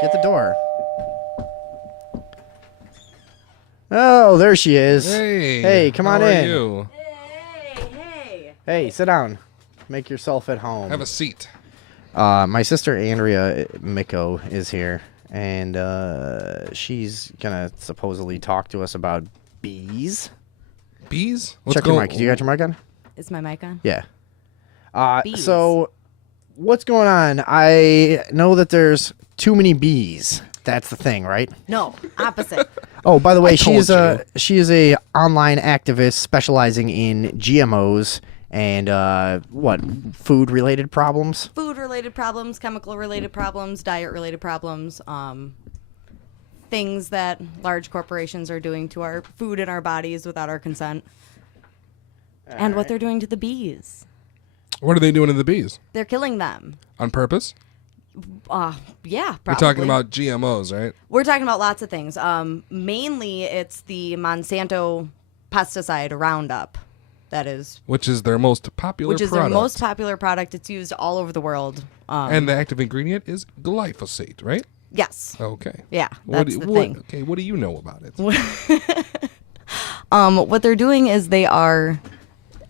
Get the door. Oh, there she is. Hey. Hey, come on how in. Are you? Hey. Hey, sit down. Make yourself at home. Have a seat. My sister Andrea Miko is here, and she's gonna supposedly talk to us about bees. Bees? Check your mic. You got your mic on? Is my mic on? Yeah. Bees. So, what's going on? I know that there's too many bees. That's the thing, right? No, opposite. Oh, by the way, I she is told she is a online activist specializing in GMOs and food-related problems. Food-related problems, chemical-related problems, diet-related problems, things that large corporations are doing to our food and our bodies without our consent, and what they're doing to the bees. What are they doing to the bees? They're killing them. On purpose? Yeah, probably. We're talking about GMOs, right? We're talking about lots of things. Mainly, it's the Monsanto pesticide Roundup. That is. Which is their most popular product. Their most popular product. It's used all over the world. And the active ingredient is glyphosate, right? Yes. Okay. Yeah, that's the thing. Okay, what do you know about it? What they're doing is they are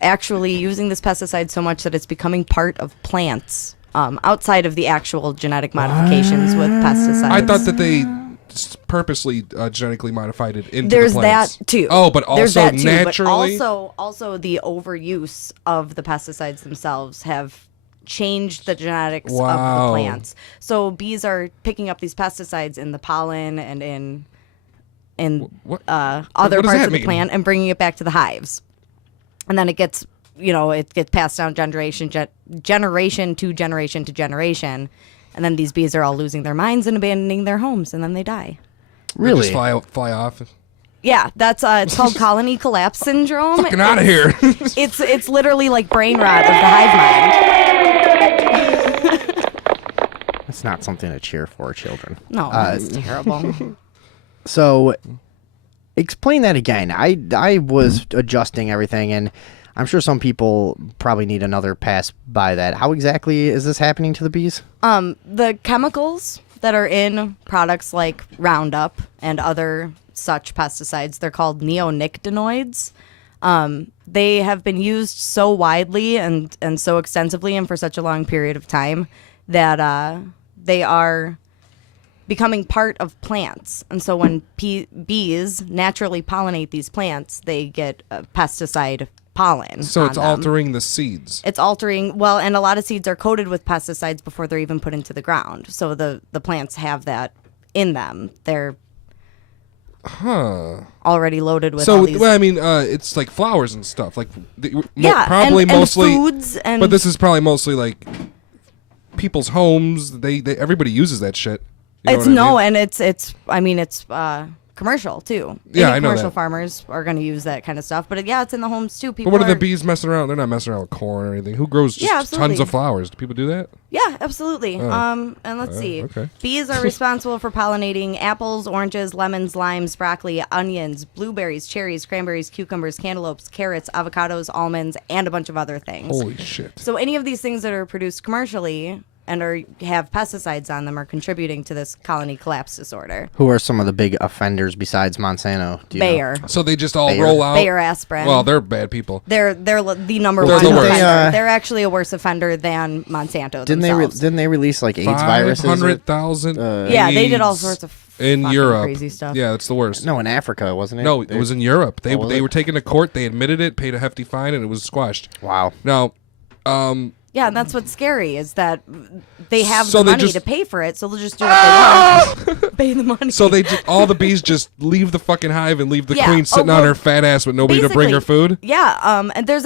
actually using this pesticide so much that it's becoming part of plants. Outside of the actual genetic modifications with pesticides. I thought that they purposely genetically modified it into There's the plants. that too. Oh, but There's also that too, naturally. But also the overuse of the pesticides themselves have changed the genetics of the plants. So bees are picking up these pesticides in the pollen and in other parts of the plant and bringing it back to the hives, and then it gets. It gets passed down generation to generation to generation, and then these bees are all losing their minds and abandoning their homes, and then they die. Really? They just fly off? Yeah, that's it's called colony collapse syndrome. Fucking out of here. It's literally like brain rot of the hive mind. It's not something to cheer for, children. No, it's terrible. So, explain that again. I was adjusting everything, and I'm sure some people probably need another pass by that. How exactly is this happening to the bees? The chemicals that are in products like Roundup and other such pesticides, they're called neonicotinoids. They have been used so widely and so extensively and for such a long period of time that they are becoming part of plants. And so when bees naturally pollinate these plants, they get pesticide pollen. So it's altering the seeds. It's altering, and a lot of seeds are coated with pesticides before they're even put into the ground. So the plants have that in them. They're already loaded with all these. Well, I mean, it's like flowers and stuff. Like, probably mostly foods but this is probably mostly like people's homes. They everybody uses that shit. You know what I mean? It's commercial too. Yeah, Any I know commercial that. farmers are going to use that kind of stuff, but it's in the homes too. But what are the bees messing around? They're not messing around with corn or anything. Who grows just tons of flowers? Do people do that? Yeah, absolutely. And let's see. Okay. Bees are responsible for pollinating apples, oranges, lemons, limes, broccoli, onions, blueberries, cherries, cranberries, cucumbers, cantaloupes, carrots, avocados, almonds, and a bunch of other things. Holy shit. So any of these things that are produced commercially and have pesticides on them are contributing to this colony collapse disorder. Who are some of the big offenders besides Monsanto? Do you Bayer. know? So they just all roll out? Bayer aspirin. Well, they're bad people. They're the number They're one the worst. offender. They're actually a worse offender than Monsanto themselves. Didn't they release like AIDS viruses? 500,000 yeah, they did all sorts of in Europe. crazy stuff. Yeah, that's the worst. No, in Africa, wasn't it? No, it was in Europe. They was it? were taken to court. They admitted it, paid a hefty fine, and it was squashed. Wow. Now, yeah, and that's what's scary is that they have So the they money just- to pay for it, so they'll just do what they want. Pay the money. so all the bees just leave the fucking hive and leave the Yeah. queen sitting on her fat ass with nobody to bring her food. Yeah, and there's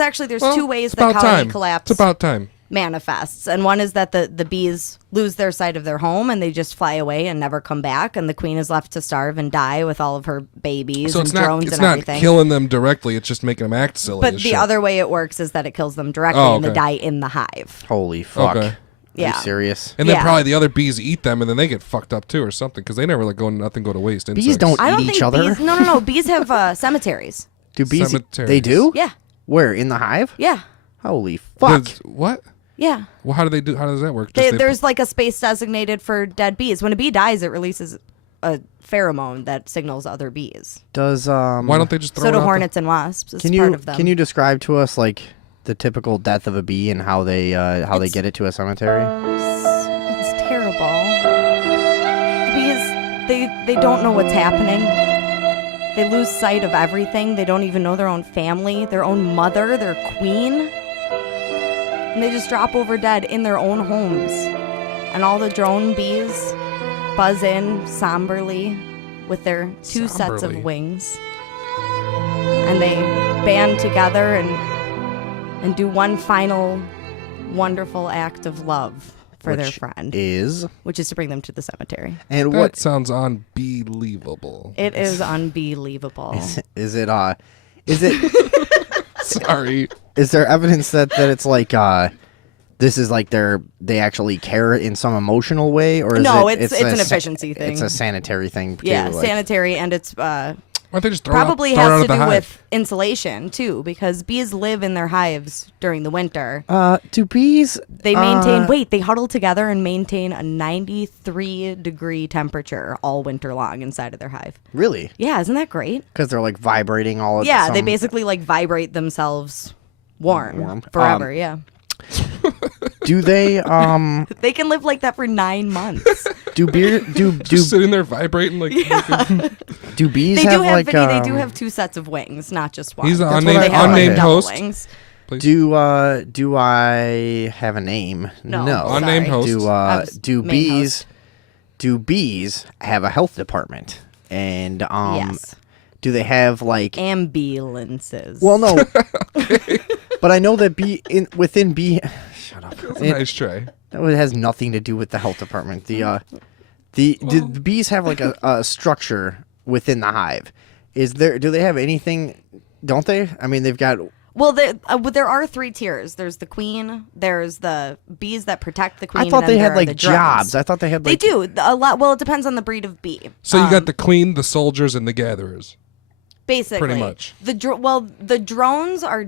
two ways It's that about colony time. collapse It's about time. manifests, and one is that the bees lose their sight of their home and they just fly away and never come back, and the queen is left to starve and die with all of her babies So and it's not drones it's and not everything. killing them directly. It's just making them act silly. But as the shit. other way it works is that it kills them directly Oh, and they okay. die in the hive. Holy fuck. Okay. Are Yeah. you serious? And then Yeah. probably the other bees eat them, and then they get fucked up too, or something, because they never let nothing go to waste. Bees Insects. don't I don't eat think each other? bees. No. Bees have cemeteries. Do bees? Cemeteries. They do? Yeah. Where, in the hive? Yeah. Holy fuck. What? Yeah. Well, how does that work? There's like a space designated for dead bees. When a bee dies, it releases a pheromone that signals other bees. Does why don't they just throw So it do out hornets and wasps. It's can part you of them. can you describe to us like the typical death of a bee and how they get it to a cemetery? It's terrible. The bees, they don't know what's happening. They lose sight of everything. They don't even know their own family, their own mother, their queen. And they just drop over dead in their own homes. And all the drone bees buzz in somberly with their two sets of wings. And they band together and do one final wonderful act of love for their friend. Which is to bring them to the cemetery. And that sounds unbelievable. It is unbelievable. Is it Sorry. Is there evidence that it's like this is like they actually care in some emotional way, or is it's an efficiency thing. It's a sanitary thing too. Yeah, sanitary, and it's Why don't they just probably throw it out has of to the do hive? with insulation too, because bees live in their hives during the winter. Do bees? They maintain they huddle together and maintain a 93-degree temperature all winter long inside of their hive. Really? Yeah, isn't that great? Because they're like vibrating all of Yeah, they basically like vibrate themselves warm. Forever. Yeah. Do they They can live like that for 9 months. Just sitting there vibrating like do bees They have do have like Vinny, they do have 2 sets of wings, not just one. He's an That's what unnamed, I thought. unnamed double host. wings. Please. do I have a name? No. Unnamed Sorry. host. Do main bees host. do bees have a health department? And Yes. do they have like Ambulances. well no but I know that within bee shut up. That's a nice try. That has nothing to do with the health department. The bees have like a structure within the hive. Do they have anything? Don't they? I mean, they've got. Well, there are 3 tiers. There's the queen. There's the bees that protect the queen. I thought and then they had there are like the drones. jobs. I thought they had like. They do a lot. Well, it depends on the breed of bee. So you got the queen, the soldiers, and the gatherers. Basically, pretty much. The drones are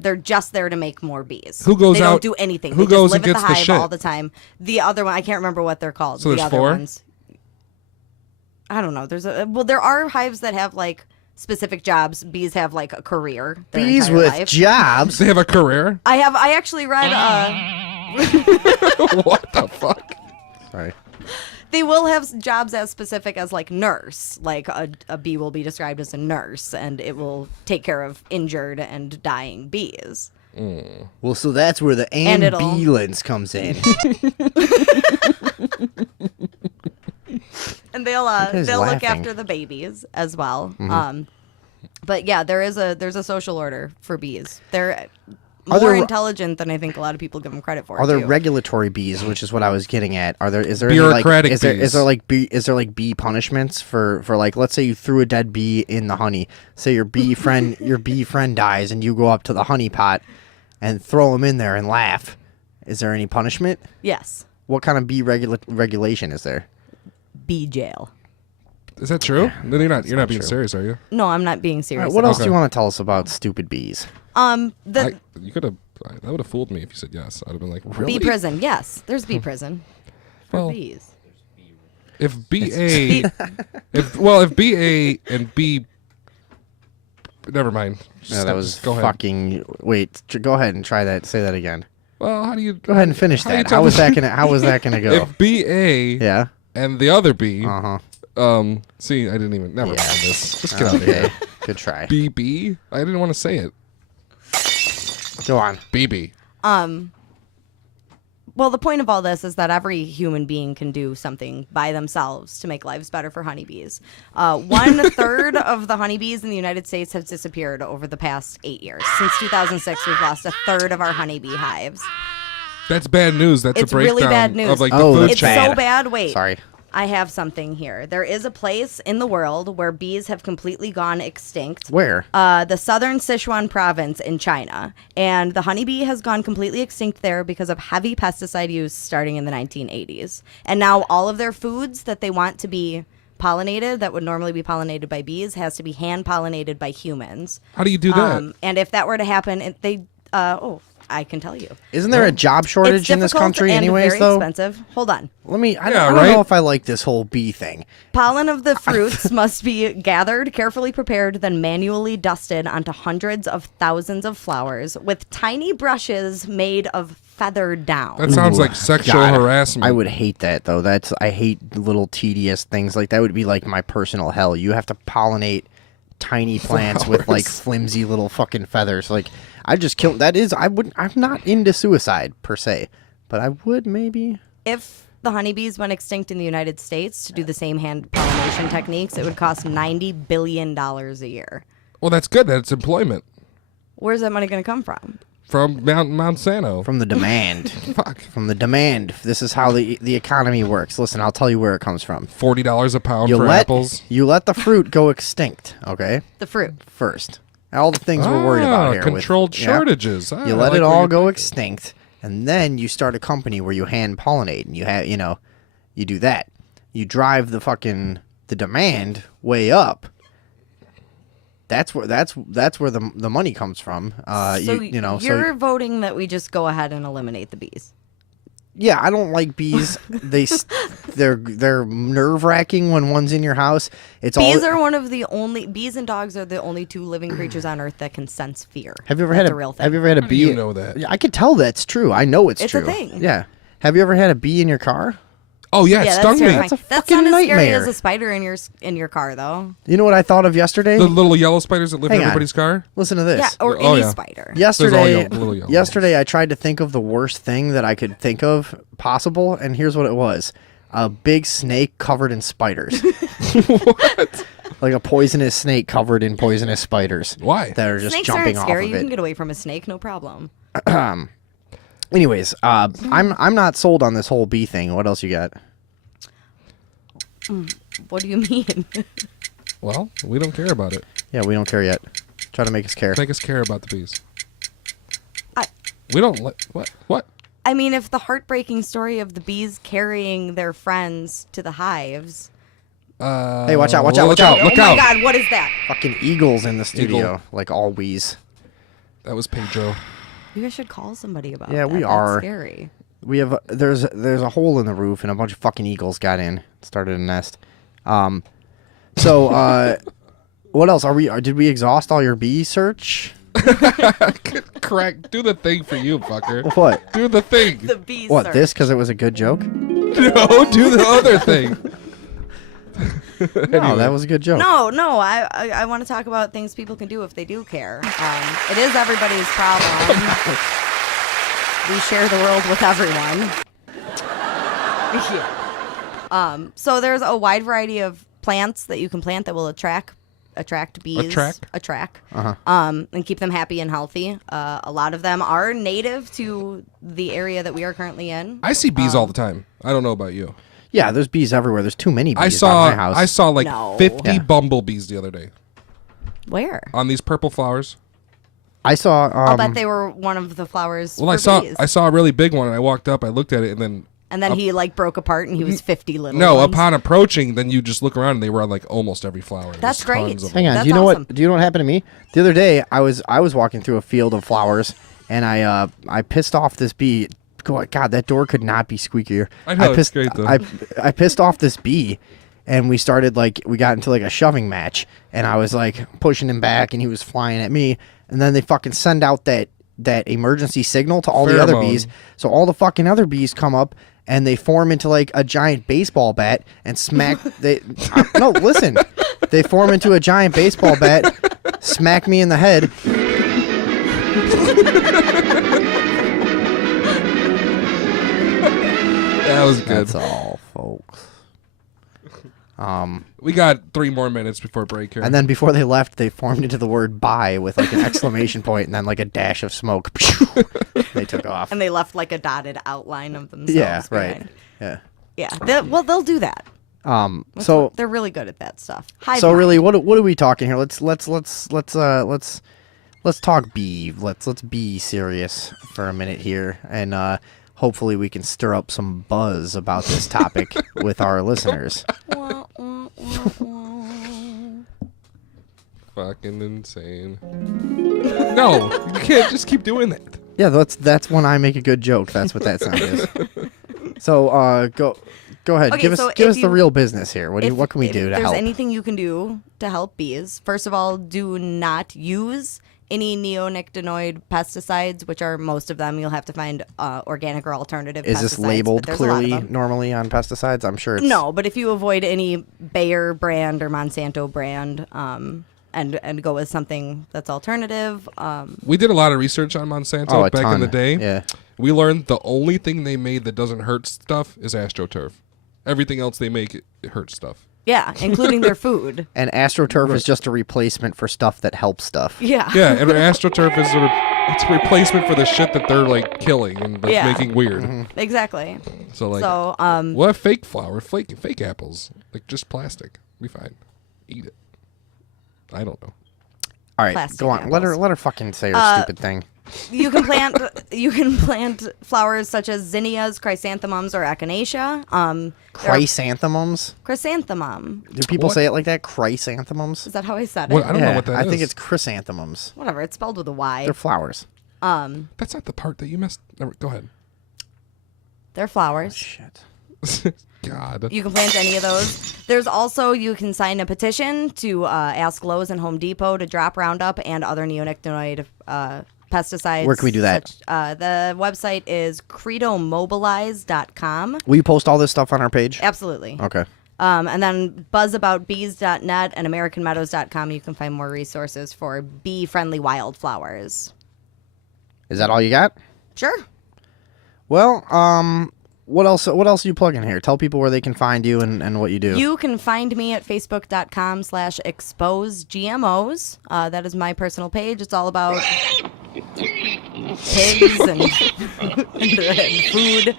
they're just there to make more bees. Who goes they out? don't do anything. Who they goes just and live gets at the the hive shit? all the time. The other one, I can't remember what they're called. So the there's other 4? ones. I don't know. There are hives that have like specific jobs. Bees have like a career. Their bees entire with life. jobs. They have a career. I actually read. What the fuck? Sorry. They will have jobs as specific as like nurse. Like a bee will be described as a nurse, and it will take care of injured and dying bees. Well, so that's where the And it'll- ambulance comes in. And they'll guys look laughing? after the babies as well. But yeah, there's a social order for bees. They're more there- intelligent than I think a lot of people give them credit for. Are there too. regulatory bees, which is what I was getting at? Is there Bureaucratic is there bees. like bee punishments for like, let's say you threw a dead bee in the honey. Say your bee friend dies, and you go up to the honey pot and throw him in there and laugh. Is there any punishment? Yes, What kind of bee regulation is there? bee jail. Is that true? Then you're not being true. serious, are you? No, I'm not being All serious. right, what else do Okay. you want to tell us about stupid bees? You could have. That would have fooled me if you said yes. I'd have been like, really? Bee prison. Yes, there's bee prison for Well, bees. If BA, if BA and B, never mind. No, that was go ahead. fucking. Wait, go ahead and try that. Say that again. Well, how do you Go ahead and finish How do you that. tell How was me- that gonna? How was that gonna go? If BA Yeah. and the other B, Uh huh. see, I didn't even. Never Yeah. mind this. Just get out of here. Okay. Good try. BB. I didn't want to say it. Go on. BB. Well, the point of all this is that every human being can do something by themselves to make lives better for honeybees. 1/3 of the honeybees in the United States have disappeared over the past 8 years. Since 2006, we've lost 1/3 of our honeybee hives. That's bad news. That's It's a breakdown really bad news. of like Oh, the food that's It's chain. so bad. Wait. Sorry. I have something here. There is a place in the world where bees have completely gone extinct. Where? The southern Sichuan province in China. And the honeybee has gone completely extinct there because of heavy pesticide use starting in the 1980s. And now all of their foods that they want to be pollinated, that would normally be pollinated by bees, has to be hand pollinated by humans. How do you do that? And if that were to happen, I can tell you. Isn't there a job shortage It's in this difficult country and anyways, very though? expensive. Hold on. I don't right? know if I like this whole bee thing. Pollen of the fruits must be gathered, carefully prepared, then manually dusted onto hundreds of thousands of flowers with tiny brushes made of feather down. That sounds like sexual God, harassment. I would hate that, though. I hate little tedious things. Like, that would be like my personal hell. You have to pollinate tiny plants with like flimsy little fucking feathers. Like, I just kill. I'm not into suicide per se, but I would maybe. If the honeybees went extinct in the United States to do the same hand pollination techniques, it would cost $90 billion a year. Well, that's good. That's employment. Where's that money going to come from? From Monsanto. From the demand. Fuck. From the demand. This is how the economy works. Listen, I'll tell you where it comes from. $40 a pound for apples. You let the fruit go extinct, okay? The fruit. First. All the things we're worried about here. Controlled shortages. You let it all go extinct, and then you start a company where you hand pollinate, and you do that. You drive the demand way up. That's where the money comes from. You're voting that we just go ahead and eliminate the bees. Yeah, I don't like bees. They're nerve-wracking when one's in your house. Bees and dogs are the only two living creatures on Earth that can sense fear. Have you ever had a real thing? Have you ever had a bee? You know that. I could tell that's true. I know it's It's true. a thing. Yeah. Have you ever had a bee in your car? Oh yeah, it stung me. Terrifying. That's a That's fucking not as scary nightmare. as a spider in your car, though. You know what I thought of yesterday? The little yellow spiders that live in Hang on. everybody's car. Listen to this. Yeah, or Oh, any yeah. spider. Yesterday, little yellow. yesterday I tried to think of the worst thing that I could think of possible, and here's what it was: a big snake covered in spiders. What? Like a poisonous snake covered in poisonous spiders. Why? That are just Snakes jumping aren't off scary. of You can it. get away from a snake, no problem. Anyways, I'm not sold on this whole bee thing. What else you got? What do you mean? Well, we don't care about it. Yeah, we don't care yet. Try to make us care. Make us care about the bees. I- We don't let what? I mean, if the heartbreaking story of the bees carrying their friends to the hives. Hey, watch out! Watch out! Look Watch out! out! Look Oh my out! God, what is that? Fucking eagles in the studio, Eagle. like always. That was Pedro. You guys should call somebody about Yeah, that. we That's are. scary. We have there's a hole in the roof, and a bunch of fucking eagles got in, started a nest. So what else did we exhaust all your bee search? Correct. Do the thing for you, fucker. What? Do the thing. The bees. What, search. this because it was a good joke? No, do the other thing. No, that was a good joke. No. I want to talk about things people can do if they do care. It is everybody's problem. We share the world with everyone. Yeah. So there's a wide variety of plants that you can plant that will attract bees. Attract. And keep them happy and healthy. A lot of them are native to the area that we are currently in. I see bees all the time. I don't know about you. Yeah, there's bees everywhere. There's too many bees I by my house. saw like No. 50 Yeah. bumblebees the other day Where? on these purple flowers. I saw. I'll bet they were one of the flowers. Well, for bees. I saw a really big one, and I walked up, I looked at it, and then he like broke apart and he was 50 little no, ones. upon approaching, then you just look around, and they were on like almost every flower. That's There's great. tons of Hang them. on. That's Do you know awesome. what? Do you know what happened to me the other day? I was walking through a field of flowers, and I pissed off this bee. God, that door could not be squeakier. I know, it's pissed, great, though. I pissed off this bee, and we got into like a shoving match, and I was like pushing him back, and he was flying at me, and then they fucking send out that emergency signal to all the other Pheromone. bees. So all the fucking other bees come up, and they form into like a giant baseball bat and smack. No, listen. They form into a giant baseball bat, smack me in the head. That was good. That's all, folks. We got 3 more minutes before break here. And then before they left, they formed into the word "bye" with like an exclamation point and then like a dash of smoke. They took off. And they left like a dotted outline of themselves. Yeah, right. behind. Yeah. Yeah. They'll do that. So They're really good at that stuff. Hive so mind. really, what are we talking here? Let's talk bee. Let's be serious for a minute here, and hopefully we can stir up some buzz about this topic with our listeners. Wah, wah, wah, wah. Fucking insane. No, you can't just keep doing that. Yeah, that's when I make a good joke. That's what that sound is. So go ahead. Okay, give so us if the you- real business here. What can we do to If help? there's anything you can do to help bees, first of all, do not use any neonicotinoid pesticides, which are most of them. You'll have to find organic or alternative Is pesticides. this but labeled there's a lot of clearly them. normally on pesticides? I'm sure it's No, but if you avoid any Bayer brand or Monsanto brand, and go with something that's alternative, We did a lot of research on Monsanto a back in ton. the day. Yeah. We learned the only thing they made that doesn't hurt stuff is AstroTurf. Everything else they make, it hurts stuff. yeah, including their food. And AstroTurf is just a replacement for stuff that helps stuff. Yeah. Yeah, and AstroTurf is it's a replacement for the shit that they're like killing and like, Yeah. making weird. Exactly. So like, So, we'll have fake flour, fake apples, like just plastic. We fine. Eat it. I don't know. All right, Plastic go on. Let apples. her fucking say her stupid thing. you can plant flowers such as zinnias, chrysanthemums, or echinacea. There are- Chrysanthemums? Chrysanthemum. Do people What? say it like that? Chrysanthemums? Is that how I said What? it? I don't know what that I is. think it's chrysanthemums. Whatever. It's spelled with a Y. They're flowers. That's not the part that you missed. Never, go ahead. They're flowers. Shit. God. You can plant any of those. There's also, you can sign a petition to ask Lowe's and Home Depot to drop Roundup and other neonicotinoid pesticides. Where can we do that? The website is credomobilize.com. Will you post all this stuff on our page? Absolutely. Okay. And then buzzaboutbees.net and americanmeadows.com, you can find more resources for bee-friendly wildflowers. Is that all you got? Sure. Well, what else are you plugging here? Tell people where they can find you and what you do. You can find me at facebook.com/exposegmos. That is my personal page. It's all about pigs and, and food.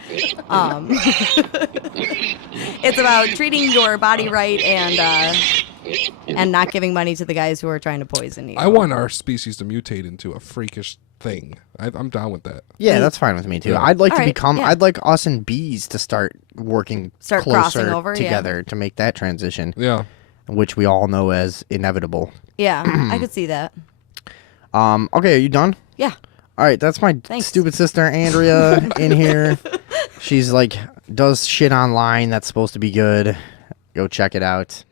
It's about treating your body right and not giving money to the guys who are trying to poison you. I want our species to mutate into a freakish thing. I'm down with that. Yeah, that's fine with me too. Yeah. I'd like All to right, become. yeah. I'd like us and bees to start working Start crossing closer over, yeah. together to make that transition, Yeah. which we all know as inevitable. Yeah, I could see that. Okay, are you done? Yeah. All right, that's my Thanks. stupid sister Andrea in here. She's like does shit online that's supposed to be good. Go check it out.